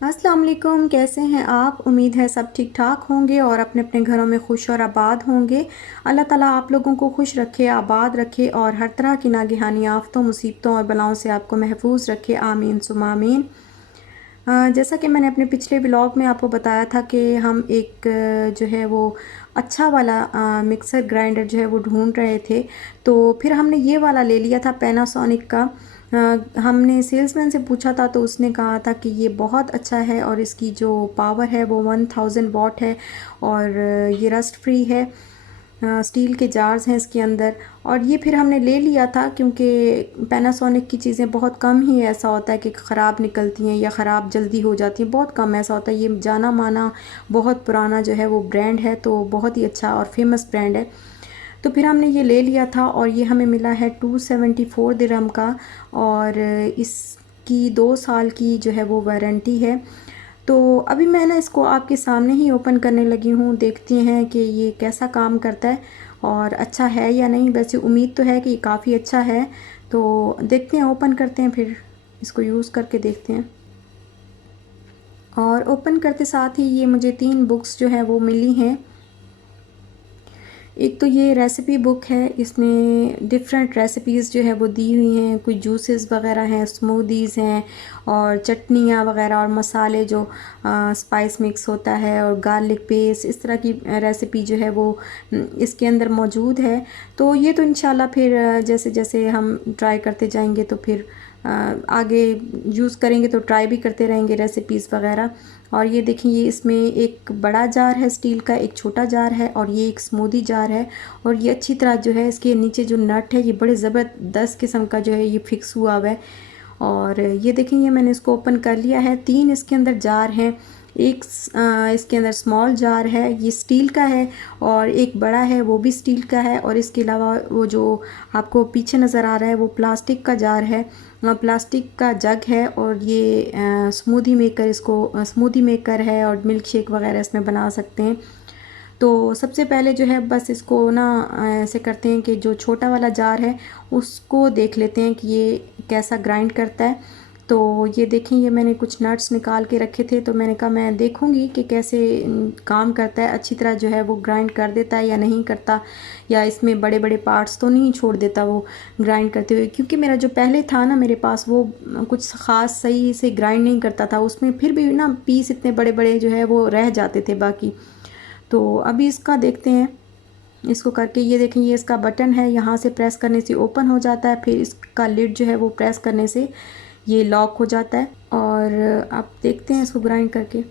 अस्सलाम वालेकुम, कैसे हैं आप? उम्मीद है सब ठीक ठाक होंगे और अपने अपने घरों में खुश और आबाद होंगे। अल्लाह ताला आप लोगों को खुश रखे, आबाद रखे और हर तरह की नागहानी आफतों, मुसीबतों और बलाओं से आपको महफूज रखे। आमीन सुम्मा आमीन। जैसा कि मैंने अपने पिछले व्लॉग में आपको बताया था कि हम एक जो है वो अच्छा वाला मिक्सर ग्राइंडर जो है वो ढूंढ रहे थे। तो फिर हमने ये वाला ले लिया था पैनासोनिक का। हमने सेल्समैन से पूछा था तो उसने कहा था कि ये बहुत अच्छा है और इसकी जो पावर है वो 1000 वाट है और ये रस्ट फ्री है। स्टील के जार्स हैं इसके अंदर। और ये फिर हमने ले लिया था क्योंकि पैनासोनिक की चीज़ें बहुत कम ही ऐसा होता है कि ख़राब निकलती हैं या ख़राब जल्दी हो जाती हैं, बहुत कम ऐसा होता है। ये जाना माना बहुत पुराना जो है वो ब्रांड है, तो बहुत ही अच्छा और फेमस ब्रांड है। तो फिर हमने ये ले लिया था और ये हमें मिला है 274 दिरहम का। और इसकी 2 साल की जो है वो वारंटी है। तो अभी मैं ना इसको आपके सामने ही ओपन करने लगी हूँ, देखते हैं कि ये कैसा काम करता है और अच्छा है या नहीं। वैसे उम्मीद तो है कि ये काफ़ी अच्छा है, तो देखते हैं, ओपन करते हैं, फिर इसको यूज़ करके देखते हैं। और ओपन करते साथ ही ये मुझे 3 बुक्स जो है वो मिली हैं। एक तो ये रेसिपी बुक है, इसमें डिफरेंट रेसिपीज़ जो है वो दी हुई हैं, कुछ जूसेस वगैरह हैं, स्मूदीज़ हैं और चटनियाँ वगैरह और मसाले जो स्पाइस मिक्स होता है और गार्लिक पेस्ट, इस तरह की रेसिपी जो है वो इसके अंदर मौजूद है। तो ये तो इंशाल्लाह फिर जैसे जैसे हम ट्राई करते जाएंगे तो फिर आगे यूज़ करेंगे तो ट्राई भी करते रहेंगे रेसिपीज़ वगैरह। और ये देखिए, ये इसमें एक बड़ा जार है स्टील का, एक छोटा जार है और ये एक स्मूदी जार है। और ये अच्छी तरह जो है इसके नीचे जो नट है ये बड़े ज़बरदस्त किस्म का जो है ये फिक्स हुआ हुआ है। और ये देखेंगे, मैंने इसको ओपन कर लिया है। 3 इसके अंदर जार हैं। एक इसके अंदर स्मॉल जार है, ये स्टील का है। और एक बड़ा है, वो भी स्टील का है। और इसके अलावा वो जो आपको पीछे नज़र आ रहा है वो प्लास्टिक का जार है, प्लास्टिक का जग है। और ये स्मूदी मेकर, इसको स्मूदी मेकर है और मिल्क शेक वगैरह इसमें बना सकते हैं। तो सबसे पहले जो है बस इसको ना ऐसे करते हैं कि जो छोटा वाला जार है उसको देख लेते हैं कि ये कैसा ग्राइंड करता है। तो ये देखें, ये मैंने कुछ नट्स निकाल के रखे थे, तो मैंने कहा मैं देखूंगी कि कैसे काम करता है, अच्छी तरह जो है वो ग्राइंड कर देता है या नहीं करता, या इसमें बड़े बड़े पार्ट्स तो नहीं छोड़ देता वो ग्राइंड करते हुए। क्योंकि मेरा जो पहले था ना मेरे पास, वो कुछ ख़ास सही से ग्राइंड नहीं करता था, उसमें फिर भी ना पीस इतने बड़े बड़े जो है वो रह जाते थे बाकी। तो अभी इसका देखते हैं, इसको करके। ये देखें, ये इसका बटन है, यहाँ से प्रेस करने से ओपन हो जाता है, फिर इसका लिड जो है वो प्रेस करने से ये लॉक हो जाता है। और अब देखते हैं इसको ग्राइंड करके।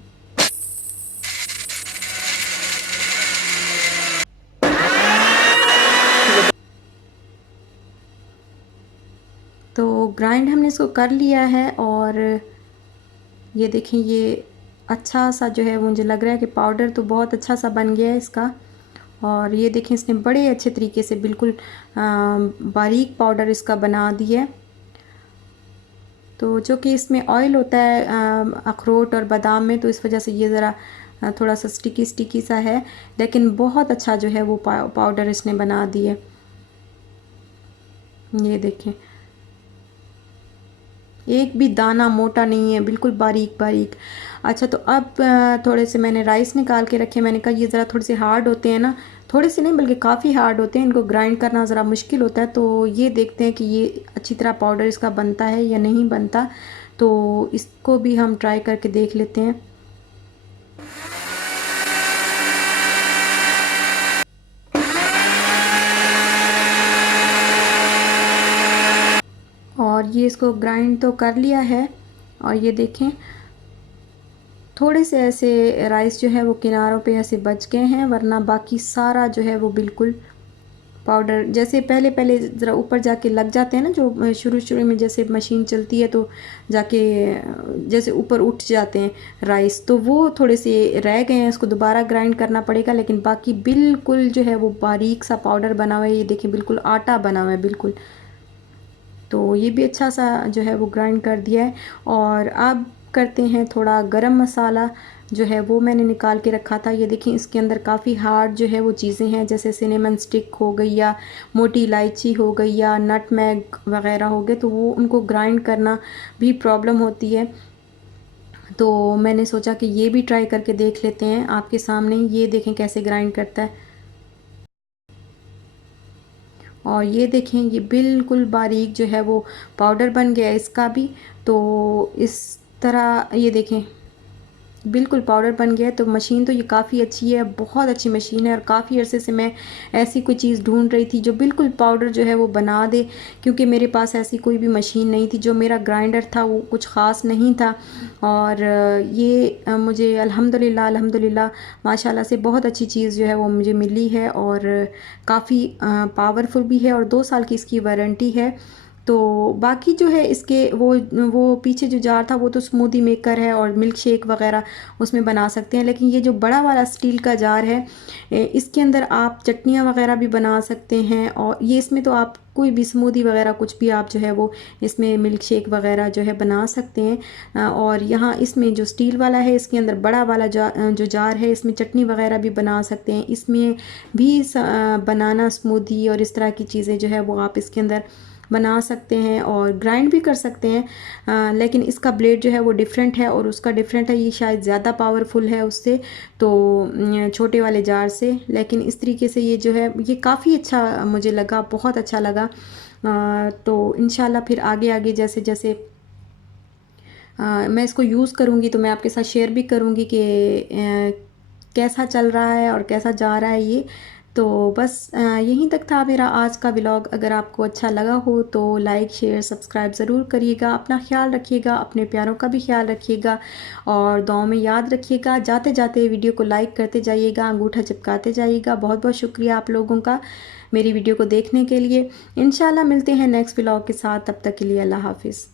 तो ग्राइंड हमने इसको कर लिया है और ये देखें, ये अच्छा सा जो है मुझे लग रहा है कि पाउडर तो बहुत अच्छा सा बन गया है इसका। और ये देखें, इसने बड़े अच्छे तरीके से बिल्कुल बारीक पाउडर इसका बना दिया है। तो जो कि इसमें ऑयल होता है अखरोट और बादाम में, तो इस वजह से ये ज़रा थोड़ा सा स्टिकी स्टिकी सा है, लेकिन बहुत अच्छा जो है वो पाउडर इसने बना दिया। ये देखें, एक भी दाना मोटा नहीं है, बिल्कुल बारीक बारीक। अच्छा, तो अब थोड़े से मैंने राइस निकाल के रखे। मैंने कहा ये ज़रा थोड़े से हार्ड होते हैं ना, थोड़े से नहीं बल्कि काफ़ी हार्ड होते हैं, इनको ग्राइंड करना ज़रा मुश्किल होता है। तो ये देखते हैं कि ये अच्छी तरह पाउडर इसका बनता है या नहीं बनता। तो इसको भी हम ट्राई करके देख लेते हैं। और ये इसको ग्राइंड तो कर लिया है। और ये देखें, थोड़े से ऐसे राइस जो है वो किनारों पे ऐसे बच गए हैं, वरना बाकी सारा जो है वो बिल्कुल पाउडर जैसे पहले पहले ज़रा ऊपर जाके लग जाते हैं ना, जो शुरू शुरू में जैसे मशीन चलती है तो जाके जैसे ऊपर उठ जाते हैं राइस, तो वो थोड़े से रह गए हैं, उसको दोबारा ग्राइंड करना पड़ेगा। लेकिन बाकी बिल्कुल जो है वो बारीक सा पाउडर बना हुआ है। ये देखिए, बिल्कुल आटा बना हुआ है बिल्कुल। तो ये भी अच्छा सा जो है वो ग्राइंड कर दिया है। और अब करते हैं थोड़ा गरम मसाला जो है वो मैंने निकाल के रखा था। ये देखिए, इसके अंदर काफ़ी हार्ड जो है वो चीज़ें हैं, जैसे सिनेमन स्टिक हो गई या मोटी इलायची हो गई या नटमैग वगैरह हो गए, तो वो उनको ग्राइंड करना भी प्रॉब्लम होती है। तो मैंने सोचा कि ये भी ट्राई करके देख लेते हैं आपके सामने। ये देखें कैसे ग्राइंड करता है, और ये देखें ये बिल्कुल बारीक जो है वो पाउडर बन गया है इसका भी। तो इस तरह ये देखें बिल्कुल पाउडर बन गया है। तो मशीन तो ये काफ़ी अच्छी है, बहुत अच्छी मशीन है, और काफ़ी अरसे से मैं ऐसी कोई चीज़ ढूंढ रही थी जो बिल्कुल पाउडर जो है वो बना दे, क्योंकि मेरे पास ऐसी कोई भी मशीन नहीं थी। जो मेरा ग्राइंडर था वो कुछ ख़ास नहीं था, और ये मुझे अल्हम्दुलिल्लाह अल्हम्दुलिल्लाह माशाल्लाह से बहुत अच्छी चीज़ जो है वो मुझे मिली है, और काफ़ी पावरफुल भी है, और 2 साल की इसकी वारंटी है। तो बाकी जो है इसके वो पीछे जो जार था वो तो स्मूदी मेकर है और मिल्क शेक वगैरह उसमें बना सकते हैं, लेकिन ये जो बड़ा वाला स्टील का जार है इसके अंदर आप चटनियाँ वगैरह भी बना सकते हैं, और ये इसमें तो आप कोई भी स्मूदी वगैरह कुछ भी आप जो है वो इसमें मिल्क शेक वगैरह जो है बना सकते हैं। और यहाँ इसमें जो स्टील वाला है इसके अंदर बड़ा वाला जो जार है इसमें चटनी वगैरह भी बना सकते हैं। इसमें भी बनाना स्मूदी और इस तरह की चीज़ें जो है वो आप इसके अंदर बना सकते हैं और ग्राइंड भी कर सकते हैं। लेकिन इसका ब्लेड जो है वो डिफरेंट है, और उसका डिफरेंट है, ये शायद ज़्यादा पावरफुल है उससे, तो छोटे वाले जार से। लेकिन इस तरीके से ये जो है ये काफ़ी अच्छा मुझे लगा, बहुत अच्छा लगा। तो इंशाल्लाह फिर आगे आगे जैसे जैसे मैं इसको यूज़ करूँगी तो मैं आपके साथ शेयर भी करूँगी कि कैसा चल रहा है और कैसा जा रहा है ये। तो बस यहीं तक था मेरा आज का व्लॉग। अगर आपको अच्छा लगा हो तो लाइक शेयर सब्सक्राइब ज़रूर करिएगा। अपना ख्याल रखिएगा, अपने प्यारों का भी ख्याल रखिएगा, और दुआओं में याद रखिएगा। जाते जाते वीडियो को लाइक करते जाइएगा, अंगूठा चिपकाते जाइएगा। बहुत बहुत शुक्रिया आप लोगों का मेरी वीडियो को देखने के लिए। इंशाल्लाह मिलते हैं नेक्स्ट व्लॉग के साथ, तब तक के लिए अल्लाह हाफिज़।